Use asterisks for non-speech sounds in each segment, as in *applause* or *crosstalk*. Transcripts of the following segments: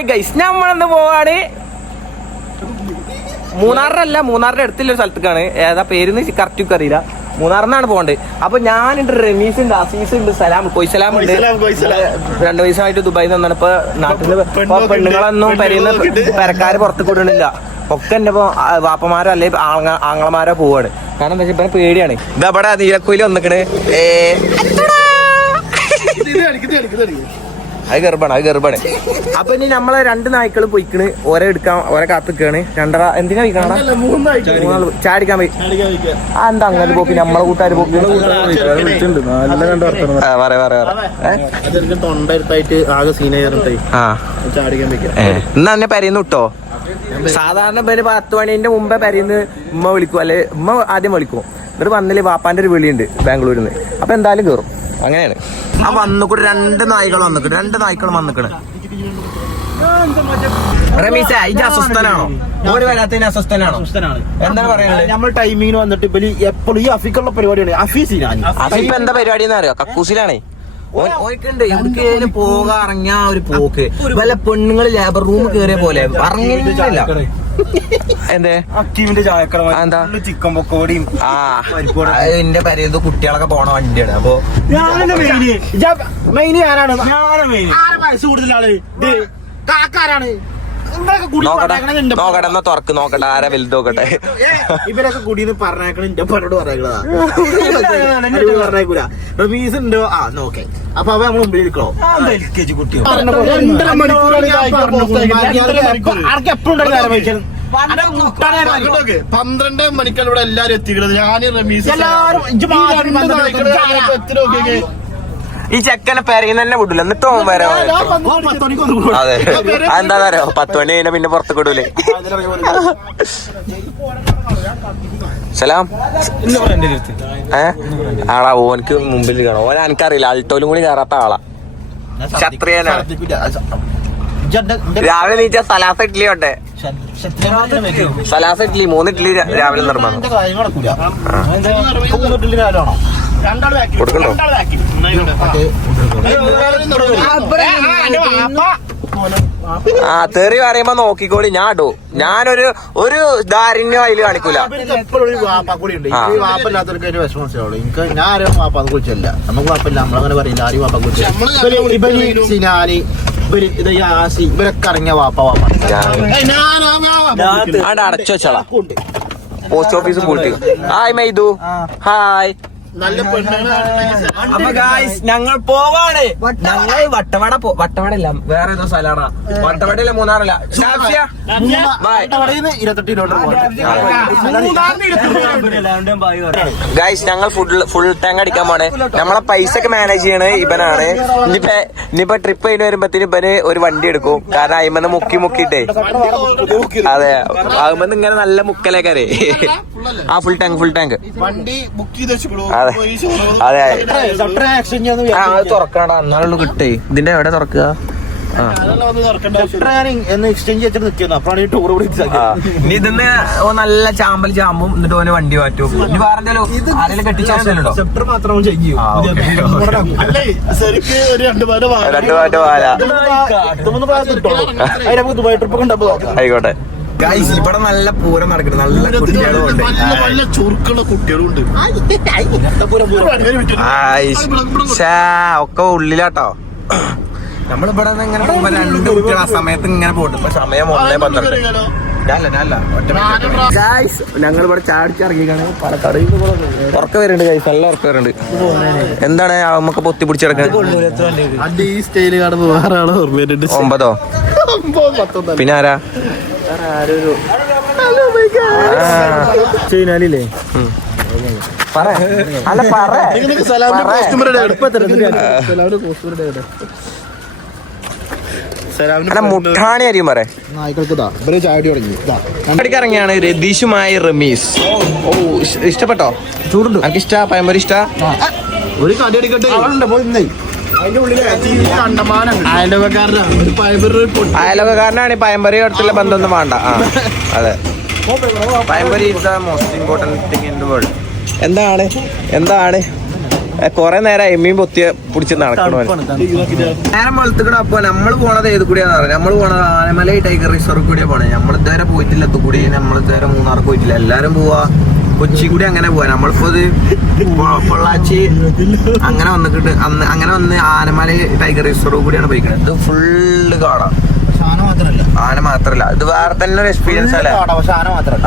Guys നമ്മളന്ന് പോവാണ്. മൂന്നാറിനല്ല മൂന്നാറിന്റെ അടുത്തുള്ള ഒരു സ്ഥലത്തേക്കാണ്. ഏതാ പേര് കറക്റ്റ് അറിയില്ല. മൂന്നാറിനാണ് പോകേണ്ടത്. അപ്പൊ ഞാനുണ്ട് റമീസ് ഉണ്ട് അസീസ് ഉണ്ട്. സലാം കൊയ്സലാം. ഉണ്ട്. രണ്ടു വയസ്സായിട്ട് ദുബായിൽ നിന്നാണ്. ഇപ്പൊ നാട്ടിൽ പെണ്ണുങ്ങളൊന്നും പെരുന്ന പെരക്കാര് പുറത്ത് കൊടുക്കണില്ല ഒക്കെ എന്റെ ഇപ്പൊ വാപ്പമാരോ അല്ലെ ആങ്ങളമാരോ പോവാണ്. കാരണം എന്താ വെച്ചാൽ പേടിയാണ്. പേടിയാണ് ഇതവിടെ നീലക്കുയിൽ വന്നിക്കണ്. ഏ. അത് ഗർഭാണ് അത് ഗർഭാണ് അപ്പൊ ഇനി നമ്മളെ രണ്ട് നായ്ക്കൾ പൊയ്ക്കണ്. ഓരെ എടുക്കാൻ ഓരെ കാത്തിക്കാണ്. രണ്ടര എന്തിനാ വിൽക്കണം. ചാടിക്കാൻ പോയി. ആ എന്താ അങ്ങനെ പോക്കി? നമ്മളെ കൂട്ടുകാർ പോക്കി. എന്നാ എന്നെ പെരയുന്നു വിട്ടോ? സാധാരണ പേര് പത്ത് മണിന്റെ മുമ്പേ പെരയുന്ന് ഉമ്മ വിളിക്കും. അല്ലെ ഉമ്മ ആദ്യം വിളിക്കും. എന്നിട്ട് വന്നില്ലേ വാപ്പാന്റെ ഒരു വിളിയുണ്ട് ബാംഗ്ലൂരിൽ നിന്ന് അപ്പൊ എന്തായാലും കയറും അങ്ങനെയാണ്. ആ വന്നുകൂടെ രണ്ട് നായ്ക്കൾ വന്നിട്ട് രണ്ട് നായ്ക്കൾ വന്നിക്കണ്. റമീസ ഇത് അസ്വസ്ഥനാണോ? ഓര് വരാത്തതിന് അസ്വസ്ഥനാണോ? എന്താണ് പറയുന്നത് നമ്മൾ ടൈമിങ്ങിന് വന്നിട്ട് ഇവർ എപ്പോഴും ഈ അഫിക്കുള്ള പരിപാടിയാണ്. എന്താ പരിപാടി എന്ന് അറിയോ? കക്കൂസിലാണേ. ഓയ്ക്കുണ്ട് എവിടേക്കേലും പോകാ ഇറങ്ങിയ ഒരു പോക്ക്. വല്ല പെണ്ണുങ്ങൾ ലേബർ റൂം കേറിയ പോലെ. ഇറങ്ങിയില്ല *laughs* എന്തേ? അക്കീമിന്റെ ചായക്കട ആ, എന്താ? ചിക്കൻ പൊക്കോടിയും ആ. എന്റെ പരിയത് കുട്ടികളൊക്കെ പോണ വണ്ടിയാണ്. അപ്പൊ ആരാണ്? ഞാനാണ് ആറ് വയസ്സ് കൂടുതലാണ് കാക്കാരാണ്. നോക്കട്ടെ എന്നാ തുറക്ക് നോക്കട്ടെ ആരാ വലുത് നോക്കട്ടെ. ഇവരൊക്കെ കുടിന്ന് പറഞ്ഞേക്കണ എന്റെ പരോട് പറഞ്ഞേക്കണതാ. *laughs* പറഞ്ഞേക്കൂല. റമീസ് ഉണ്ടോ ആ നോക്കെ അപ്പൊ അവ നമ്മൾ മുമ്പിൽ. പന്ത്രണ്ട് മണിക്കാണ് ഇവിടെ എല്ലാരും എത്തിക്കുന്നത് ഞാൻ റമീസ് എല്ലാവരും ഇജ്ജ് ഈ ചെക്കനെ പെരയിൽ തന്നെ വിടൂല. എന്നിട്ട് ഓൻ വരാ മണിക്ക് ഒന്ന് കൂടും. അതെ. എന്താ അറിയോ പത്ത് മണി കഴിഞ്ഞാ പിന്നെ പുറത്ത് വിടൂലേ. സലാം. ഏ? ആളാ ഓനക്ക് മുമ്പിൽ കാണാം ഓൻ എനിക്കറിയില്ല അൾട്ടോയിലും കൂടി കയറാത്ത ആളാ. ക്ഷത്രിയനാണ് രാവിലെ നീച്ച സലാസ ഇഡ്ഡലി ഉണ്ട്? സലാസ ഇഡ്ഡലി മൂന്ന് ഇഡ്ഡലി രാവിലെ നിർബന്ധം. കൊടുക്കണ്ടോ? ആ തെറി പറയുമ്പോ നോക്കിക്കോളി ഞാൻ ഇടൂ. ഞാനൊരു ഒരു ധാരിണ്യം അതിൽ കാണിക്കൂല. ഇവരൊക്കെ ഇറങ്ങിയ വാപ്പ വാപ്പ. ഞാൻ അടച്ചു വെച്ചാളാ. പോസ്റ്റ് ഓഫീസ് പൂട്ടി ഹായ് മൈദു. ഹായ്. നല്ല പെണ്ണാണ് ഗായ്സ് ഞങ്ങൾ പോവാണ്. ഞങ്ങൾ വട്ടവട പോ വട്ടവട വേറെ ഏതോ സ്ഥലമാണ് വട്ടവടയില്ല മൂന്നാറല്ല. ഗായ്സ് ഞങ്ങൾ ഫുൾ ഫുൾ ടാങ്ക് അടിക്കാൻ പോണേ നമ്മളെ പൈസ ഒക്കെ മാനേജ് ചെയ്യണേ ഇവനാണ് ഇനിയിപ്പോ ഇനിയിപ്പോ ട്രിപ്പ് കഴിഞ്ഞ് വരുമ്പത്തിന് ഇവന് ഒരു വണ്ടി എടുക്കും. കാരണം അയിമന്ന് മുക്കി മുക്കിട്ടേ അതെ. ആകുമ്പോ ഇങ്ങനെ നല്ല മുക്കലേക്കരെ ആ ഫുൾ ടാങ്ക് ഫുൾ ടാങ്ക് വണ്ടി ബുക്ക് ചെയ്ത് അതെ തുറക്കണടാ എന്നാലുള്ളൂ കിട്ടേ ഇതിന്റെ എവിടെ തുറക്കുക ഇതിന്ന് നല്ല ചാമ്പൽ ചാമ്പും എന്നിട്ട് ഓന് വണ്ടി മാറ്റും ഇനി സെപ്റ്റർ മാത്രം ചെയ്യും ആയിക്കോട്ടെ ഗൈസ് ഇവിടെ നല്ല പൂരം നടക്കുന്നു നല്ല കുട്ടികളും ഉണ്ട് നല്ല ചുരുക്കുള്ള കുട്ടികളുണ്ട്. ശ്ശാ, ഒക്കെ ഉള്ളിലാട്ടോ. നമ്മളിവിടെ ഇങ്ങനെ പോകുമ്പോ രണ്ട് കുട്ടികൾ ആ സമയത്ത് ഇങ്ങനെ പോയിട്ട് ഇപ്പൊ സമയം ഒന്നേ പന്ത്രണ്ട്. ഗായ്സ് ഞങ്ങൾ ഇവിടെ ചാടിച്ചിറങ്ങിക്കാണ് പാലക്കാട് ഉറക്ക വരുന്നുണ്ട് ഗൈസ് നല്ല ഉറക്ക വരുന്നുണ്ട്. എന്താണ്? നമുക്ക് പൊത്തി ഓർമ്മയുണ്ട്. ഒമ്പതോ? പിന്നെ ആരാ? ചൈനാലില്ലേ? ഉം. പറ. അല്ല പറ. പറ. മുട്ടാണി അരിയും ഇറങ്ങിയാണ് രതീഷുമായി റമീസ്. ഓ ഇഷ്- ഇഷ്ടപ്പെട്ടോ? ചൂടുണ്ട്. എനിക്ക് ഇഷ്ട? പയമ്പരി ഇഷ്ട ഒരു കടി അടിക്കട്ടെ. പോയി അയലോകക്കാരനാണ് ഈ പയമ്പറി അടുത്തുള്ള ബന്ധമൊന്നും വേണ്ട. ആ അതെ. പയമ്പറി is the most important thing in the world എന്താണ്? എന്താണ്? കൊറേ നേരം എമ്മീൻ പൊത്തിയ പിടിച്ച് നടക്കണോ നേരം വെളുത്തുകൂടെ അപ്പൊ നമ്മൾ പോണത് ഏത് കൂടിയാന്ന് പറയാം നമ്മൾ പോണത് ആനമലൈ ടൈഗർ റിസർവ് കൂടിയാ പോണേ. നമ്മൾ ഇതുവരെ പോയിട്ടില്ല എത്തുകൂടി നമ്മൾ ഇതുവരെ മൂന്നാർ പോയിട്ടില്ല. എല്ലാരും പോവാ. കൊച്ചി കൂടി അങ്ങനെ പോവാ. നമ്മളിപ്പോ ഇത് പൊള്ളാച്ചി അങ്ങനെ വന്നിട്ട് അന്ന് അങ്ങനെ വന്ന് ആനമല ടൈഗർ റിസർവ് കൂടിയാണ് പോയിക്കുന്നത് ഇത് ഫുള്ള് കാണാം ആന മാത്രല്ല. ഇത് വേറെ തന്നെ ഒരു എക്സ്പീരിയൻസ് അല്ലേ?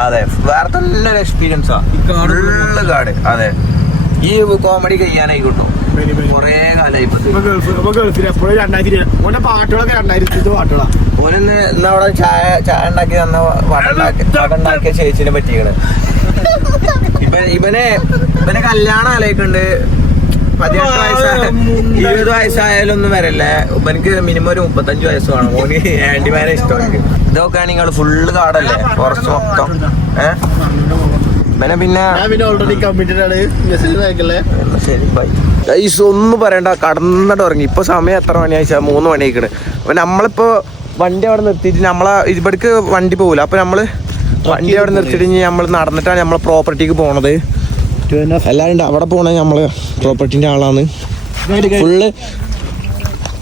അതെ വേറെ തന്നെ ഒരു എക്സ്പീരിയൻസാ ഫുള്ള് കാട് അതെ. ഈ കോമഡി കഴിയാനായി കിട്ടും കൊറേ കാലായി ഓന്റെ പാട്ടുകളൊക്കെ രണ്ടായിരത്തി പാട്ടുകളാ. ഓനിന്ന് ഇന്ന് അവിടെ ചായ ചായ ഉണ്ടാക്കി തന്ന വട ഉണ്ടാക്കി ചേച്ചിനെ പറ്റിയാണ് ഇപ്പൊ ഇവനെ ഇവനെ കല്യാണം ആലോചിക്കുന്നുണ്ട് പതിനെട്ട് വയസ്സായ ഇരുപത് വയസ്സായാലൊന്നും വരല്ലേ. ഇവനക്ക് മിനിമം ഒരു മുപ്പത്തഞ്ച് വയസ്സ് വേണം. ഓന് ആന്റിമാരെ ഇഷ്ടമാണ് ഇതൊക്കെയാണ് നിങ്ങൾ ഫുള്ള് കാടല്ലേ? ഫോറസ്റ്റ് മൊത്തം. ഏഹ് ഇവനെ പിന്നെ ഞാൻ പിന്നെ ഓൾറെഡി കമ്മിറ്റഡ് ആണ്. മെസ്സേജ് അയക്കല്ലേ? ശരി ബൈ ഗൈസ് ഒന്നും പറയണ്ട. കടന്നിട്ട് ഇറങ്ങി ഇപ്പൊ സമയം എത്ര മണിയാഴ്ച മൂന്ന് മണിയായിക്കണ്. അപ്പൊ നമ്മളിപ്പോ വണ്ടി അവിടെ നിർത്തിയിട്ട് നമ്മളെ ഇവിടേക്ക് വണ്ടി പോകൂല അപ്പൊ നമ്മൾ വണ്ടി അവിടെ നിർത്തിയിട്ട് ഇനി നമ്മൾ നടന്നിട്ടാണ് നമ്മളെ പ്രോപ്പർട്ടിക്ക് പോണത്. എല്ലാരും അവിടെ പോണ നമ്മൾ പ്രോപ്പർട്ടിന്റെ ആളാണ്. ഫുള്ള്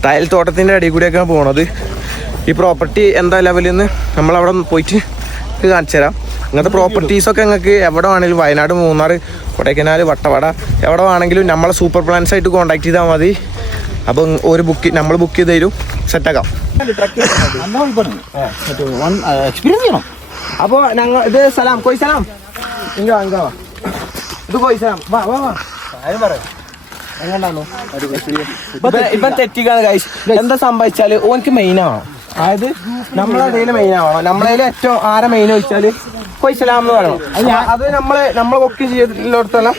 തയൽ തോട്ടത്തിന്റെ അടിയിൽ കൂടിയൊക്കെ പോണത്. ഈ പ്രോപ്പർട്ടി എന്താ ലെവലിൽ നിന്ന് നമ്മളവിടെ പോയിട്ട് കാണിച്ചു തരാം ഇങ്ങനത്തെ പ്രോപ്പർട്ടീസ് ഒക്കെ നിങ്ങൾക്ക് എവിടെ വേണമെങ്കിലും വയനാട് മൂന്നാർ കൊടൈക്കനാൽ വട്ടവട എവിടെ വേണമെങ്കിലും നമ്മളെ സൂപ്പർ പ്ലാൻസ് ആയിട്ട് കോൺടാക്ട് ചെയ്താൽ മതി. അപ്പം ഒരു ബുക്ക് നമ്മൾ ബുക്ക് ചെയ്ത് തരും. സെറ്റാക്കാം എക്സ്പീരിയൻസ് ചെയ്യണം അപ്പോൾ ഞങ്ങൾ ഇത് സലാം. കോയി സലാം. ഇങ്ങ ഇങ്ങോ വാ. ഇത് കോയി സലാം. വാ വാ വാ. ആരും പറയാം. എങ്ങനെയാണോ ഇപ്പം തെറ്റിക്കാണ് കഴിച്ച് എന്താ സംഭവിച്ചാൽ ഓനക്ക് മെയിൻ ആവണം നമ്മളെ നമ്മളതിൽ മെയിൻ ആവണം. നമ്മളെ ഏറ്റവും ആരെ മെയിൻ വെച്ചാൽ കൊയ്സലാം എന്ന് പറയണം. അത് നമ്മളെ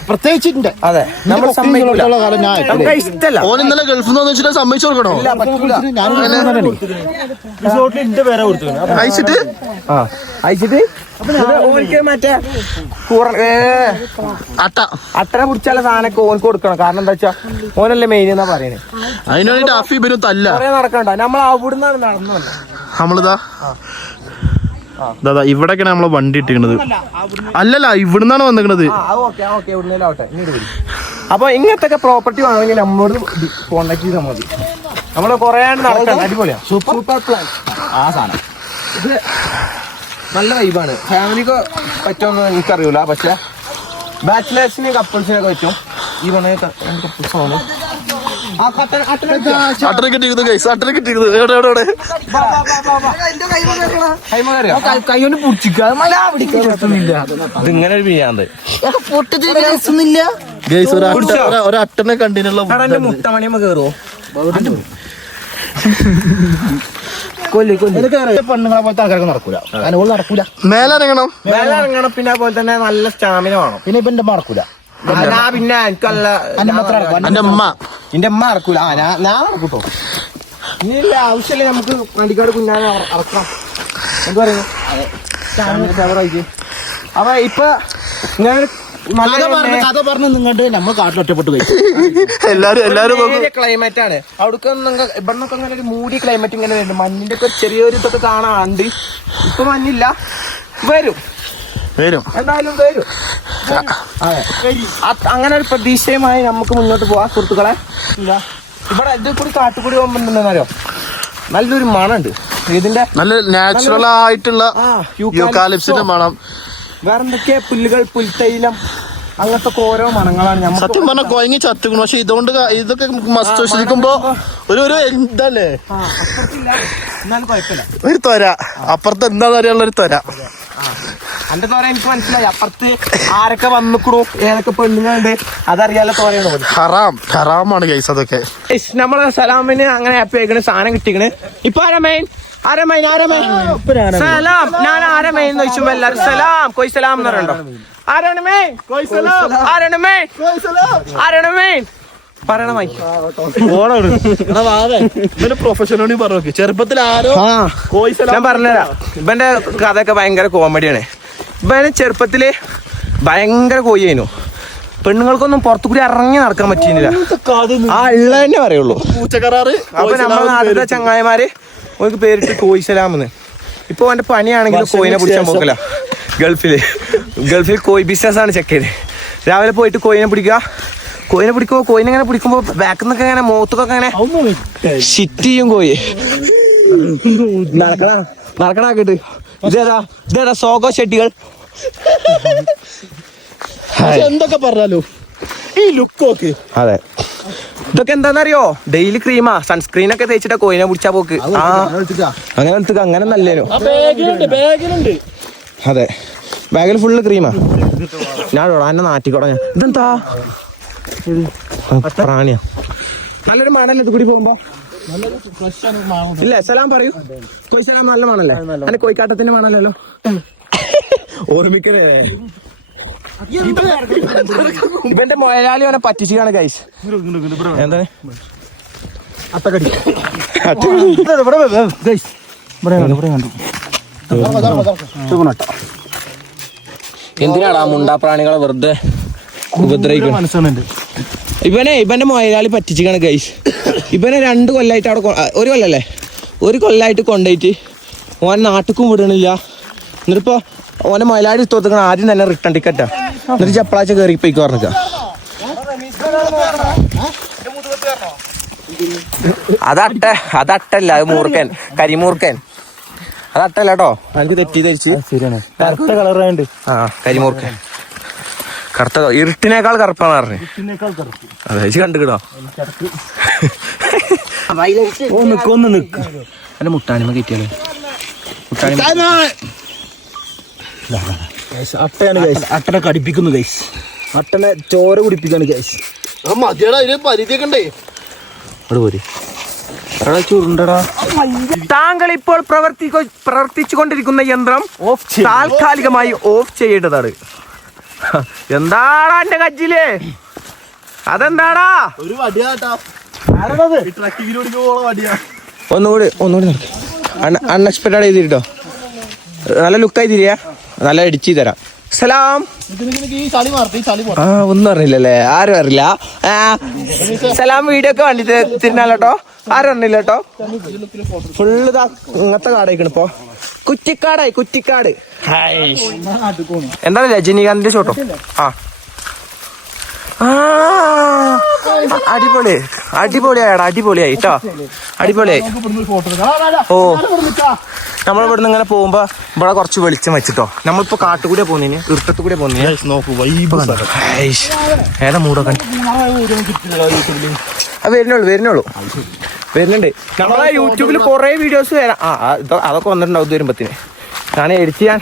പ്രത്യേകിച്ചിട്ടുണ്ട്. അതെ. നമ്മൾ നമുക്ക് ഓൻ ഇന്നലെ ഗൾഫിൽ നിന്ന് വെച്ചിട്ട് സമ്മതിച്ചു കൊടുക്കണോ? ഇല്ല പറ്റൂല. റിസോർട്ടിൽ എന്റെ പേരെ കൊടുത്തു അയച്ചിട്ട് ആ. അയച്ചിട്ട് മറ്റേ ഏ. അട്ട. അട്ടനെ പിടിച്ചാല സാധനമൊക്കെ ഓനക്ക് കൊടുക്കണം. കാരണം എന്താ വെച്ചാ ഓനല്ലേ മെയിൻ എന്നാ പറയണേ. അതിന് വേണ്ടിട്ട് അഫീബിനും തല്ല. കൊറേ നടക്കണ്ട. നമ്മൾ അവിടുന്നാണ് നടന്നു നമ്മളിതാ. ദാദാ ഇവിടെയൊക്കെയാണ് നമ്മളെ വണ്ടി ഇട്ടിരിക്കണത്. അല്ലല്ല ഇവിടുന്നാണ് വന്നിക്കണത് അപ്പൊ ഇങ്ങനത്തെ പ്രോപ്പർട്ടി വാങ്ങണമെങ്കിൽ നമ്മളോട് കോണ്ടാക്ട് ചെയ്താൽ മതി. നമ്മൾ കൊറേ നടക്കണം അടിപൊളിയാ. സൂപ്പർ സൂപ്പർ പ്ലാൻ ആ സാധനം. നല്ല വൈബാണ് ഫാമിലിക്ക് പറ്റുമെന്ന് എനിക്കറിയില്ല പക്ഷെ ബാച്ചിലേഴ്സിന് കപ്പിൾസിനൊക്കെ പറ്റും. ഈ പറഞ്ഞ കപ്പിൾസാണ് ആ കട്ടൻ അട്ടനെ അട്ടനെ കിട്ടിയിരിക്കുന്നത് ഗൈസ് അട്ടനെ കിട്ടിയിരിക്കുന്നത് എവിടെ എവിടെ എവിടെ? കൈകൊണ്ട് പിടിച്ചില്ല ഇതിങ്ങനെ ഒരു പിഴിയാണ്ട് ഗൈസ് ഒരു അട്ട ഒരു- ഒരു അട്ടനെ കണ്ടിനുള്ള മുട്ടമണിയമ്മ കേറുവോ? *laughs* പെണ്ണുങ്ങളെ പോലത്തെ ആൾക്കാർക്ക് നടക്കൂല. അനുകൂല നടക്കൂല. മേലിറങ്ങണം. മേലെ ഇറങ്ങണം പിന്നെ അതുപോലെ തന്നെ നല്ല സ്റ്റാമിന വേണം. പിന്നെ ഇപ്പൊ എന്റെ നടക്കൂല. പിന്നെ എനിക്കല്ല എന്റെ അമ്മ എന്റെ അമ്മ നടക്കൂല. ഞാൻ നടക്കൂട്ടോ. ഇനിയില്ല ആവശ്യമില്ല നമുക്ക് വണ്ടിക്കാട് കുഞ്ഞാനെ ഇറക്കാം എന്ത് പറയുന്നു? അപ്പൊ ഇപ്പൊ ഞാൻ കഥ പറഞ്ഞ് കഥ പറഞ്ഞ് നിങ്ങോട്ട് നമ്മൾ കാട്ടിൽ ഒറ്റപ്പെട്ട് പോയി. എല്ലാരും എല്ലാരും ക്ലൈമറ്റ് ആണ്. അവിടേക്ക് ഇവിടെ അങ്ങനെ ഒരു മൂടി ക്ലൈമറ്റ് ഇങ്ങനെ വരുന്നുണ്ട് മഞ്ഞിന്റെ ഒക്കെ ചെറിയൊരു ഇതൊക്കെ കാണാണ്ട് ഇപ്പൊ മഞ്ഞില്ല വരും. വരും. എന്തായാലും വരും. അതെ. അങ്ങനെ ഒരു പ്രതീക്ഷയുമായി നമുക്ക് മുന്നോട്ട് പോവാം സുഹൃത്തുക്കളെ. ഇല്ല. ഇവിടെ ഇത് കൂടി കാട്ടുകൂടി പോകുമ്പോണ്ടെന്നറിയോ നല്ലൊരു മണുണ്ട് ഇതിന്റെ നല്ല നാച്ചുറൽ ആയിട്ടുള്ള ആ, മണം. വേറെന്തൊക്കെയാ പുല്ലുകൾ പുൽത്തൈലം? അങ്ങനത്തെ ഓരോ മണങ്ങളാണ്. നമ്മൾ സത്യം പറഞ്ഞ കൊയങ്ങി ചത്തുക്കണു. പക്ഷെ ഇതുകൊണ്ട് ഇതൊക്കെ മസ്റ്റ് ഒരു ഒരു എന്തല്ലേ ഒരു തൊര. അപ്പുറത്ത് എന്താ തരാനുള്ള ഒരു തൊര. എന്റെ തോര എനിക്ക് മനസ്സിലായി. അപ്പുറത്ത് ആരൊക്കെ വന്നിക്കണു? ഏതൊക്കെ പെണ്ണുങ്ങളുണ്ട്? അതറിയാലോ തോരയാണ് ഹറാം. ഹറാമാണ് കേസ് അതൊക്കെ. നമ്മളെ സലാമിന് അങ്ങനെ ഹാപ്പി ആയിക്കണ്. സാധനം കിട്ടിക്കണ്. ഇപ്പൊ ആരാ മെയിൻ ആരാ മെയിൻ ആരാ മെയിൻ സലാം. ഞാൻ ആരാ മെയിൻ എന്ന് ചോദിച്ചു എല്ലാരും സലാം. കൊയ് സലാം എന്ന് പറയണ്ടോ? ആരാണ് മെയിൻ ആരാണ് മെയിൻ ആരാണ് മെയിൻ പറയണ മൈ ഇവന് പ്രൊഫഷണലി പറഞ്ഞു ചെറുപ്പത്തിൽ ആരോ ഞാൻ പറഞ്ഞുതരാം. ഇവന്റെ കഥയൊക്കെ ഭയങ്കര കോമഡിയാണ് ഇവന് ചെറുപ്പത്തിൽ ഭയങ്കര കോയിയായിരുന്നു പെണ്ണുങ്ങൾക്കൊന്നും പുറത്തു കൂടി ഇറങ്ങി നടക്കാൻ പറ്റിയില്ല ആ ഉള്ള തന്നെ പറയുള്ളൂ. അപ്പൊ നമ്മുടെ നാട്ടിലെ ചങ്ങായിമാര് ഒരു പേരിട്ട് കോയിസലാമെന്ന് ഇപ്പൊ അവന്റെ പണിയാണെങ്കിൽ കോയിനെ പിടിച്ചാൻ പോക്കല ഗൾഫിൽ. ഗൾഫിൽ കോയി ബിസിനസ് ആണ് ചെക്ക് ചെയ്ത്. രാവിലെ പോയിട്ട് കോയിനെ പിടിക്കുക. കോയിനെ പിടിക്കുമ്പോ കോയിനെ ഇങ്ങനെ പിടിക്കുമ്പോ ബാക്കിൽ നിന്നൊക്കെ ഇങ്ങനെ മുഖത്തൊക്കെ ഇങ്ങനെ ഷിറ്റ് ചെയ്യും കോയി നടക്കണ നടക്കണാക്കിട്ട് ഇതേതാ ഇതേതാ സോഗോ ഷെട്ടികൾ. എന്തൊക്കെ പറഞ്ഞാലോ ഈ ലുക്ക് നോക്ക് അതെ. ഇതൊക്കെ എന്താണെന്നറിയോ ഡെയിലി ക്രീമാ സൺസ്ക്രീൻ ഒക്കെ തേച്ചിട്ടാ കോയിനെ പിടിച്ചാ പോക്ക്. അങ്ങനെ അങ്ങനെ ബാഗിലുണ്ട് അതെ. ബാഗിൽ ഫുള്ള് ക്രീമാ ഞാൻ എന്നെ നാട്ടിക്കോടാ ഞാൻ. ഇതെന്താ? പ്രാണിയാ. നല്ലൊരു മണല്ലേ ഇത് കൂടി പോകുമ്പോ? ഇല്ല സലാം പറയൂ. കോയി സലാം നല്ല മണല്ലേ? അല്ലെ കോയിക്കാട്ടത്തിന്റെ മണല്ലല്ലോ. ഓർമ്മിക്കണേ. ഇവന്റെ മുതലാളി അവനെ പറ്റിച്ചാണ് ഗൈസ് എന്താണ് എന്തിനാടാ മുണ്ടാ പ്രാണികളെ വെറുതെ ഉപദ്രവിക്കണം ഇവനെ ഇവന്റെ മുതലാളി പറ്റിച്ചാണ് ഗൈസ് ഇവനെ രണ്ട് കൊല്ലായിട്ട് അവിടെ ഒരു കൊല്ലല്ലേ? ഒരു കൊല്ലായിട്ട് കൊണ്ടുപോയിട്ട് ഓൻ നാട്ടിക്കും വിടണില്ല. എന്നിട്ടിപ്പോ ഓനെ മുതലാളി തോത്തുക്കണ ആദ്യം തന്നെ റിട്ടേൺ ടിക്കറ്റാ എന്നിട്ട് ചപ്പളാച്ച കയറി പോയിക്കോ പറഞ്ഞ അതട്ടെ അതട്ടല്ല അത് മൂർക്കൻ കരിമൂർക്കൻ അതട്ടല്ല കേട്ടോ എനിക്ക് തെറ്റി ധരിച്ച്. ശരിയാണ്. കറുത്ത കളറായുണ്ട് ആ കരിമൂർക്കൻ കറുത്ത ഇരുട്ടിനേക്കാൾ കറുപ്പാന്ന് പറഞ്ഞു. അതെ കണ്ടുകിടോ ഓ നിക്ക് ഒന്ന് നിക്ക്. എന്റെ മുട്ടാണിമ കിട്ടിയാലേ? മുട്ടാണി അട്ടയാണ് ഗൈസ് അട്ടനെ കടിപ്പിക്കുന്നു ഗൈസ് അട്ടനെ ചോര കുടിപ്പിക്കാണ് ഗൈസ് മതിയടാ ഇതിന് പരിധിയൊക്കെ ഉണ്ടേ. അവിടെ പോരി. താങ്കൾ ഇപ്പോൾ പ്രവർത്തിക്കോ പ്രവർത്തിച്ചു കൊണ്ടിരിക്കുന്ന യന്ത്രം ഓഫ് താൽക്കാലികമായി ഓഫ് ചെയ്യേണ്ടതാണ്. എന്താടാ എന്റെ കജ്ജിൽ? അതെന്താടാ? ഒരു ഒന്നുകൂടി ഒന്നുകൂടി നടക്ക്. അൺഎക്സ്പെക്റ്റഡ് ചെയ്തിട്ടോ നല്ല ലുക്കായി തിരിയാ നല്ല ഇടിച്ചു തരാം. സലാം. ആ ഒന്നും അറിയില്ലല്ലേ? ആരും അറിയില്ല. സലാം വീഡിയോ ഒക്കെ വണ്ടി തിരുന്നാലോട്ടോ ആരും അറിഞ്ഞില്ല കേട്ടോ? ഫുള്ള് ഇതാ ഇങ്ങനത്തെ കാടായിക്കണ് ഇപ്പൊ. കുറ്റിക്കാടായി കുറ്റിക്കാട്. എന്താണ് രജനീകാന്തിന്റെ ചോട്ടോ ആ. അടിപൊളി അടിപൊളിയായടാ അടിപൊളിയായി കേട്ടോ അടിപൊളിയായി. ഓ. നമ്മൾ ഇവിടുന്ന് ഇങ്ങനെ പോകുമ്പോ ഇവിടെ കുറച്ച് വെളിച്ചം വെച്ചിട്ടോ. നമ്മളിപ്പോ കാട്ടുകൂടെ പോകുന്നതിന് ഇരുട്ടത്തു കൂടെ പോകുന്നതിന്. ഏതാ മൂടൊക്കെ ആ വരുന്നുള്ളൂ വരുന്നുള്ളൂ. വരുന്നുണ്ട്. നമ്മളെ യൂട്യൂബിൽ കുറെ വീഡിയോസ് വരാം ആ അതൊക്കെ വന്നിട്ടുണ്ടാവും ഇത് വരുമ്പത്തിന്. ഞാൻ എഡിറ്റ് ചെയ്യാൻ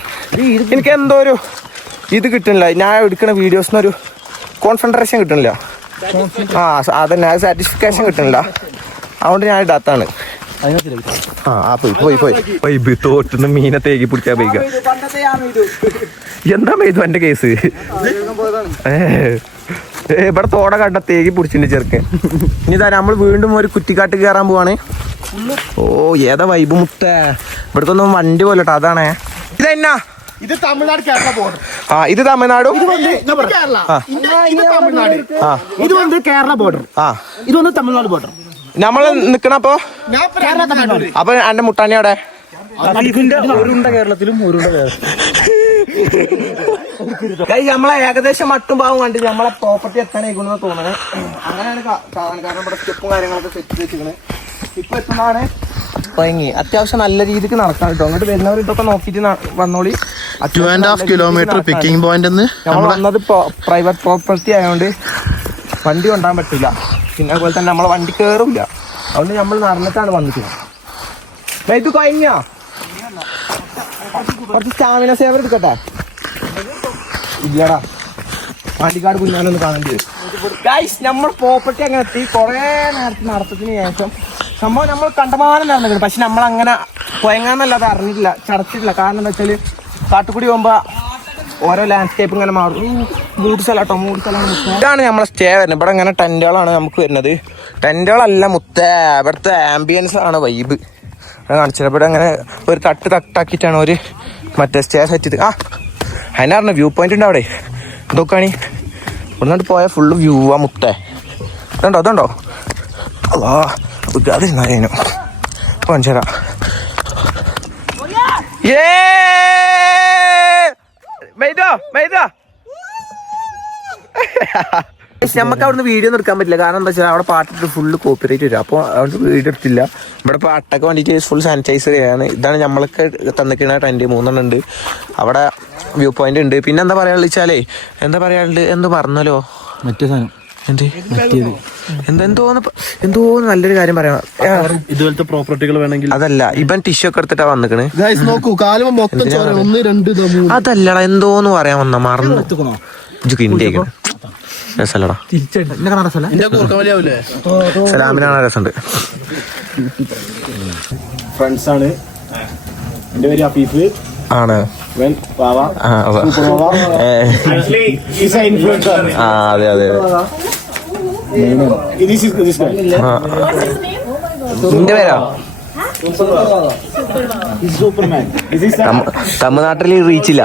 എനിക്ക് എന്തോ ഒരു ഇത് കിട്ടുന്നില്ല. ഞാൻ എടുക്കുന്ന വീഡിയോസിനൊരു കോൺസെൻട്രേഷൻ കിട്ടുന്നില്ല. ആ അതന്നെ അത് സാറ്റിസ്ഫാക്ഷൻ കിട്ടണില്ല. അതുകൊണ്ട് ഞാൻ ഇടാത്താണ്. ആ പോയി പോയി പോയി. പോയി തോട്ടുന്ന മീനെ തേക്കി പിടിച്ചാ പോയിക്ക എന്താ മെയ്തു എന്റെ കേസ് ഇവിടെ തോട കണ്ട തേക്കി പിടിച്ചിട്ടുണ്ട് ചെറുക്കൻ. ഇനി നമ്മൾ വീണ്ടും ഒരു കുറ്റിക്കാട്ട് കയറാൻ പോവാണ്. ഓ ഏതാ വൈബ് മുട്ട. ഇവിടുത്തെ ഒന്നും വണ്ടി പോലട്ടോ അതാണേ. ഇതെന്നാ? ഇത് തമിഴ്നാട് കേരള ബോർഡർ ആ ഇത് തമിഴ്നാടും? കേരള. ആ. ഇത് തമിഴ്നാട്. ആ. ഇത് വന്ന് കേരള ബോർഡർ ആ. ഇത് വന്ന് തമിഴ്നാട് ബോർഡർ നമ്മൾ നിക്കണപ്പോ? കേരള തമിഴ്നാട്. അപ്പൊ എന്റെ മുട്ടാണി അവിടെ? ഗൈസ്, നമ്മളെ ഏകദേശം മട്ടും പാവം കണ്ടു നമ്മളെ പ്രോപ്പർട്ടി എത്താനായിക്കുന്നു തോന്നുന്നത് അങ്ങനെയാണ് കാ- കാണാൻ കാരണം ഇവിടെ സ്റ്റെപ്പും കാര്യങ്ങളൊക്കെ സെറ്റ് വെച്ചിരിക്കുന്നത് ഇപ്പൊ എത്തുന്നതാണ്. കൊയങ്ങി അത്യാവശ്യം നല്ല രീതിക്ക് നടക്കാൻ കേട്ടോ. അങ്ങോട്ട് വരുന്നവർ ഇതൊക്കെ നോക്കിയിട്ട് ന- വന്നോളി. Two and half kilometre picking point വന്നത് പ്രൈവറ്റ് പ്രോപ്പർട്ടി ആയതുകൊണ്ട് വണ്ടി കൊണ്ടാൻ പറ്റില്ല പിന്നെ അതുപോലെ തന്നെ നമ്മളെ വണ്ടി കയറില്ല അതുകൊണ്ട് നമ്മൾ നടന്നിട്ടാണ് വന്നിട്ടുള്ളത് ഇത് കഴിഞ്ഞ? കുറച്ച് സ്റ്റാമിന സേവർ എടുക്കട്ടെ. ഇല്ലടാ. പാണ്ടിക്കാട് കുഞ്ഞാനൊന്ന് കാണേണ്ടി വരും. ഗൈസ് നമ്മൾ പ്രോപ്പർട്ടി അങ്ങനെ എത്തി. കുറേ നേരത്തെ നടത്തത്തിന് ശേഷം സംഭവം നമ്മൾ കണ്ടമാനം നടന്നിട്ടുണ്ട്. പക്ഷെ നമ്മൾ അങ്ങനെ കൊയങ്ങാന്നല്ലാതെ അറിഞ്ഞിട്ടില്ല. ചടച്ചിട്ടില്ല. കാരണം എന്താ വെച്ചാൽ കാട്ടുകൂടി പോകുമ്പോ ഓരോ ലാൻഡ്സ്കേപ്പ് ഇങ്ങനെ മാറും. മൂട് സ്ഥലം കേട്ടോ മൂട് സ്ഥലമാണ് ഇതാണ് നമ്മളെ സ്റ്റേ വരുന്നത്. ഇവിടെ ഇങ്ങനെ ടെന്റുകളാണ് നമുക്ക് വരുന്നത്. ടെന്റുകളല്ല മുത്ത ഇവിടുത്തെ ആംബിയൻസ് ആണ് വൈബ് കാണിച്ചത് ഇവിടെ അങ്ങനെ ഒരു തട്ട് തട്ടാക്കിയിട്ടാണ് ഒരു മറ്റേ സ്റ്റേ സെറ്റ് ചെയ്ത് ആ അതിനാറിന് വ്യൂ പോയിന്റ് ഉണ്ട് അവിടെ. ഇതൊക്കെയാണ് ഇവിടുന്നോട്ട് പോയാൽ ഫുള്ള് വ്യൂ ആ മുത്തേ. അതുണ്ടോ അതുണ്ടോ അല്ലാ മെയ്തോ മെയ്തോ നമുക്ക് അവിടുന്ന് വീഡിയോ ഒന്നും എടുക്കാൻ പറ്റില്ല. കാരണം എന്താ വെച്ചാൽ അവിടെ പാട്ടിട്ട് ഫുള്ള് കോപ്പിറൈറ്റ് വരും. അപ്പോൾ അവിടെ വീഡിയോ എടുത്തില്ല. ഇവിടെ പാട്ടൊക്കെ വേണ്ടിയിട്ട് ഫുൾ സാനിറ്റൈസർ ചെയ്യാണ്. ഇതാണ് നമ്മൾക്ക് തന്നിക്കുന്ന ടെന്റ് മൂന്നെണ്ണം ഉണ്ട്. അവിടെ വ്യൂ പോയിന്റ് ഉണ്ട്. പിന്നെ എന്താ പറയാനുള്ള വെച്ചാലേ എന്താ പറയാനുള്ളത്? എന്ത് പറഞ്ഞല്ലോ. മറ്റേ സാധനം. എന്ത്? എന്താ എന്തോന്ന് പ- എന്തോ നല്ലൊരു കാര്യം പറയാം ആ, ഇതുപോലത്തെ പ്രോപ്പർട്ടികൾ വേണമെങ്കിൽ അതല്ല ഇവൻ ടിഷ്യൂ ഒക്കെ എടുത്തിട്ടാ വന്നിക്കണ്. ഗൈസ് നോക്കൂ കാലുമ മൊത്തം ചോര ഒന്ന് രണ്ട് ഇതാ മൂന്ന്. അതല്ലടാ എന്തോന്ന് പറയാൻ വന്ന? മറന്നു. ഇജ്ജ് ഇന്ത്യയ്ക്ക് രസല്ലടാ. എന്റെ കൂർക്ക വലിയാവൂലേ? സലാമിനാണ് രസമുണ്ട്. ഫ്രണ്ട്സ് ആണ്. എന്റെ പേര് അഫീഫ്. ആണ്. വാവ. ആ അതാ. ഏ, ആ അതെ അതെ. നിന്റെ പേരാ തമിഴ്നാട്ടിൽ റീച്ചില്ല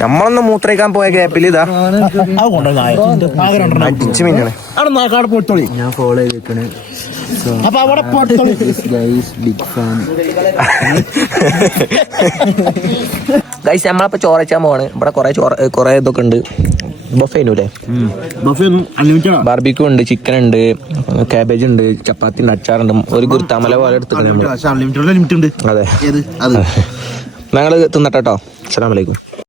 നമ്മളൊന്ന് മൂത്രയിക്കാൻ പോയ ഗ്യാപ്പിൽ ഇതാ അടിച്ചു മീനാണ് ഞാൻ ഫോളോ ചെയ്തിരിക്കണ് അപ്പൊ അവിടെ ഗൈസ് ഗൈസ് നമ്മളപ്പോ ചോറച്ചാൻ പോവാണ്. ഇവിടെ കുറെ ചോറ് കുറെ ഇതൊക്കെ ഉണ്ട്. ബഫേനുല്ലേ ബാർബിക്യൂ ഉണ്ട് ചിക്കൻ ഉണ്ട് കാബേജ് ഉണ്ട് ചപ്പാത്തി ഉണ്ട് അച്ചാറുണ്ട് ഒരു ഗുരുത്താമല പോലെ എടുത്തിട്ടുണ്ട് അതെ. *laughs* ഞങ്ങൾ തിന്നട്ടോ അസ്സലാമലൈക്കും